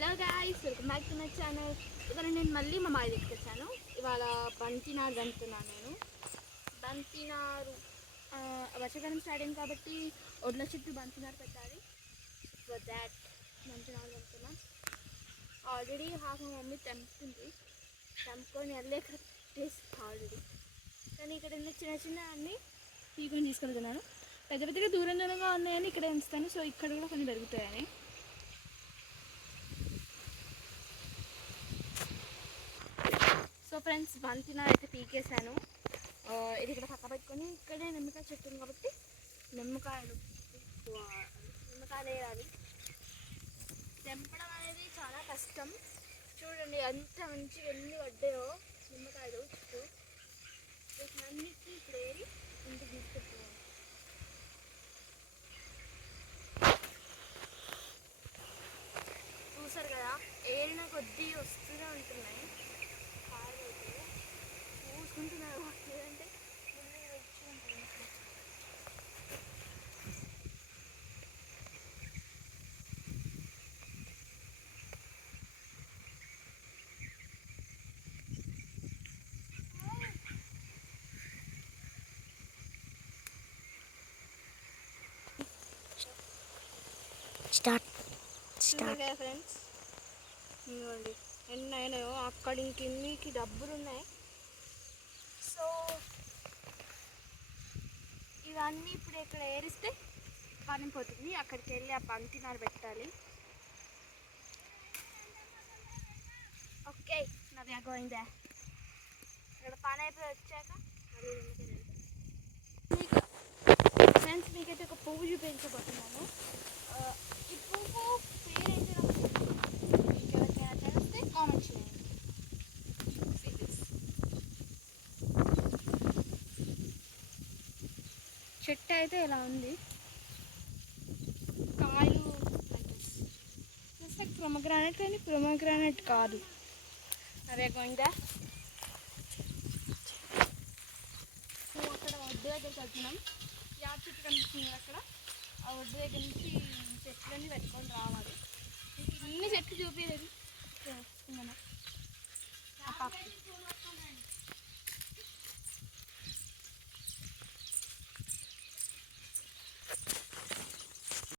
Hello guys, welcome back to my channel. ఇవాళ నేను మళ్ళీ మా మాయ దగ్గరికి వచ్చాను. ఇవాళ బంతినారు దంతున్నాను. నేను బంతినారు వర్షాకాలం స్టార్ట్ అయింది కాబట్టి ఒడ్ల చుట్టూ బంతినారు పెట్టాలి. ఫర్ దాట్ బంతినారు దంతున్నాను. ఆల్రెడీ హాఫ్ మా మమ్మీ తెంపుతుంది, తెంపుకొని వెళ్ళే టేస్ట్ ఆల్రెడీ. కానీ ఇక్కడ చిన్న చిన్న అన్నీ పీకొని తీసుకెళ్తున్నాను. పెద్ద పెద్దగా దూరం దూరంగా ఉన్నాయని ఇక్కడ ఉంచుతాను. సో ఇక్కడ కూడా కొన్ని పెరుగుతాయని. సో ఫ్రెండ్స్, బంతినారు అయితే పీకేసాను. ఇది ఇక్కడ పక్క పెట్టుకొని ఇక్కడే నిమ్మకాయ చెట్టు ఉంది కాబట్టి నిమ్మకాయలు వేయాలి. తెంపడం అనేది చాలా కష్టం. చూడండి ఎంత మంచిగా ఎన్ని పడ్డాయో నిమ్మకాయలు చుట్టూ. అన్నిటికీ ఇప్పుడు ఏరి ఇంటికి తీసుకెళ్తున్నాను. చూసారు కదా, ఏరిన కొద్దీ వస్తూనే ఉంటున్నాయి. కాయలు అయితే చూసుకుంటున్నారు, లేదంటే ముందు వచ్చి ఉంటాయి. స్టార్ట్ ఫ్రెండ్స్, ఇవ్వండి ఎన్ని అయినాయో. అక్కడ ఇంకెన్నికి డబ్బులు ఉన్నాయి. సో ఇవన్నీ ఇప్పుడు ఇక్కడ ఏరిస్తే పనిపోతుంది. అక్కడికి వెళ్ళి ఆ బంతినారు పెట్టాలి. ఓకే, నా వి ఆర్ గోయింగ్ దేర్. ఇక్కడ పని అయిపోయి వచ్చాక ఫ్రెండ్స్, మీకైతే ఒక పువ్వు చూపించబోతున్నాను. ఈ పువ్వు పేరైతే మీకు ఎవరికైనా తెలిస్తే కామెంట్ చేయండి. చెట్టు అయితే ఇలా ఉంది. కాయలు జస్ట్ ప్రొమోగ్రానైట్, కానీ ప్రొమోగ్రానైట్ కాదు. అరే గోయిందా, అక్కడ ఒడ్డు దగ్గరికి వెళ్తున్నాం. యా చెట్టు కనిపిస్తుంది అక్కడ. ఆ ఒడ్డు దగ్గర నుంచి చెట్లన్నీ పెట్టుకొని రావాలి. ఇన్ని చెట్లు చూపించలేదు.